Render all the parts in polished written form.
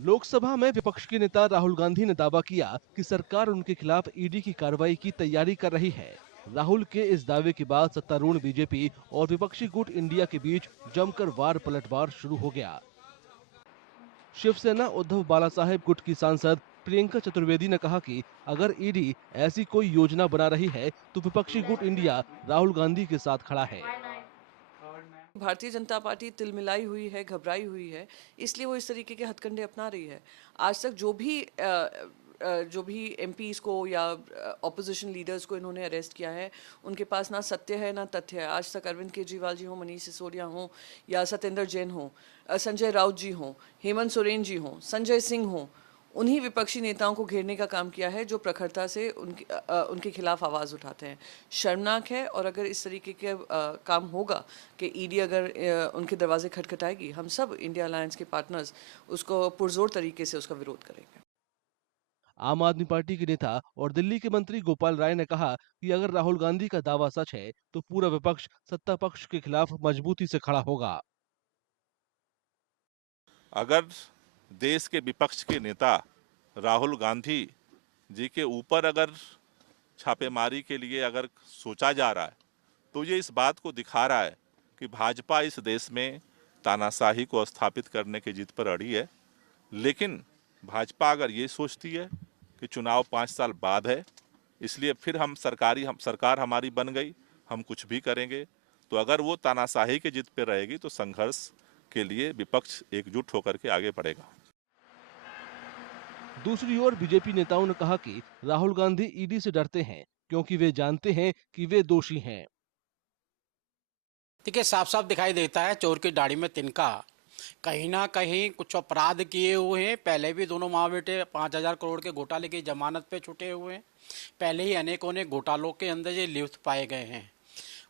लोकसभा में विपक्ष के नेता राहुल गांधी ने दावा किया कि सरकार उनके खिलाफ ईडी की कार्रवाई की तैयारी कर रही है। राहुल के इस दावे के बाद सत्तारूढ़ बीजेपी और विपक्षी गुट इंडिया के बीच जमकर वार पलटवार शुरू हो गया। शिवसेना उद्धव बालासाहेब गुट की सांसद प्रियंका चतुर्वेदी ने कहा कि अगर ईडी ऐसी कोई योजना बना रही है तो विपक्षी गुट इंडिया राहुल गांधी के साथ खड़ा है। भारतीय जनता पार्टी तिलमिलाई हुई है, घबराई हुई है, इसलिए वो इस तरीके के हथकंडे अपना रही है। आज तक जो भी एमपीज को या ऑपोजिशन लीडर्स को इन्होंने अरेस्ट किया है, उनके पास ना सत्य है ना तथ्य है। आज तक अरविंद केजरीवाल जी हों, मनीष सिसोदिया हों या सत्येंद्र जैन हों, संजय राउत जी हों, हेमंत सोरेन जी हों, संजय सिंह हों, उन्हीं विपक्षी नेताओं को घेरने का काम किया है जो प्रखरता से उनके खिलाफ आवाज़ उठाते हैं। शर्मनाक है। और अगर इस तरीके के काम होगा कि ईडी अगर उनके दरवाजे खटखटाएगी, हम सब इंडिया अलायंस के पार्टनर्स उसको पुरजोर तरीके से उसका विरोध करेंगे। आम आदमी पार्टी के नेता और दिल्ली के मंत्री गोपाल राय ने कहा कि अगर राहुल गांधी का दावा सच है तो पूरा विपक्ष सत्ता पक्ष के खिलाफ मजबूती से खड़ा होगा। अगर देश के विपक्ष के नेता राहुल गांधी जी के ऊपर अगर छापेमारी के लिए अगर सोचा जा रहा है तो ये इस बात को दिखा रहा है कि भाजपा इस देश में तानाशाही को स्थापित करने की जिद पर अड़ी है। लेकिन भाजपा अगर ये सोचती है कि चुनाव 5 साल बाद है, इसलिए फिर सरकार हमारी बन गई, हम कुछ भी करेंगे, तो अगर वो तानाशाही की जिद पे रहेगी तो संघर्ष के लिए विपक्ष एकजुट होकर के आगे बढ़ेगा। दूसरी ओर बीजेपी नेताओं ने कहा कि राहुल गांधी ईडी से डरते हैं क्योंकि वे जानते हैं कि वे दोषी हैं। देखिए, साफ साफ दिखाई देता है चोर की दाढ़ी में तिनका। कहीं ना कहीं कुछ अपराध किए हुए हैं। पहले भी दोनों माँ बेटे 5,000 करोड़ के घोटाले की जमानत पे छुटे हुए हैं। पहले ही अनेकों ने घोटालों के अंदर ये लिप्त पाए गए हैं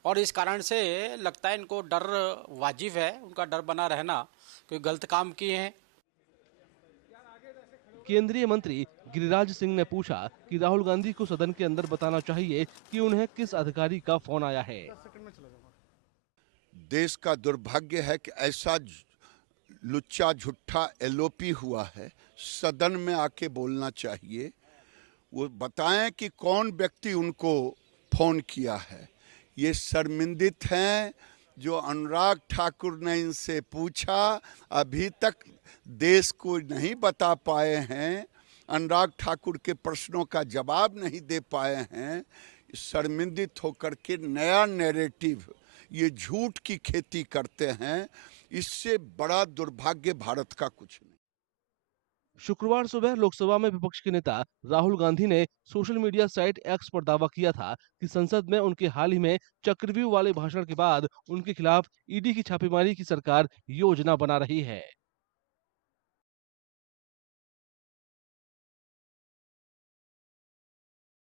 और इस कारण से लगता है इनको डर वाजिब है, उनका डर बना रहना, कोई गलत काम किए हैं। केंद्रीय मंत्री गिरिराज सिंह ने पूछा कि राहुल गांधी को सदन के अंदर बताना चाहिए कि उन्हें किस अधिकारी का फोन आया है। देश का दुर्भाग्य है कि ऐसा लुच्चा झूठा एलओपी हुआ है। सदन में आके बोलना चाहिए, वो बताएं कि कौन व्यक्ति उनको फोन किया है। ये शर्मिंदित हैं जो अनुराग ठाकुर ने इनसे पूछा, अभी तक देश को नहीं बता पाए हैं, अनुराग ठाकुर के प्रश्नों का जवाब नहीं दे पाए हैं। शर्मिंदित होकर के नया नैरेटिव, ये झूठ की खेती करते हैं। इससे बड़ा दुर्भाग्य भारत का कुछ नहीं। शुक्रवार सुबह लोकसभा में विपक्ष के नेता राहुल गांधी ने सोशल मीडिया साइट एक्स पर दावा किया था कि संसद में उनके हाल ही में चक्रव्यूह वाले भाषण के बाद उनके खिलाफ ईडी की छापेमारी की सरकार योजना बना रही है।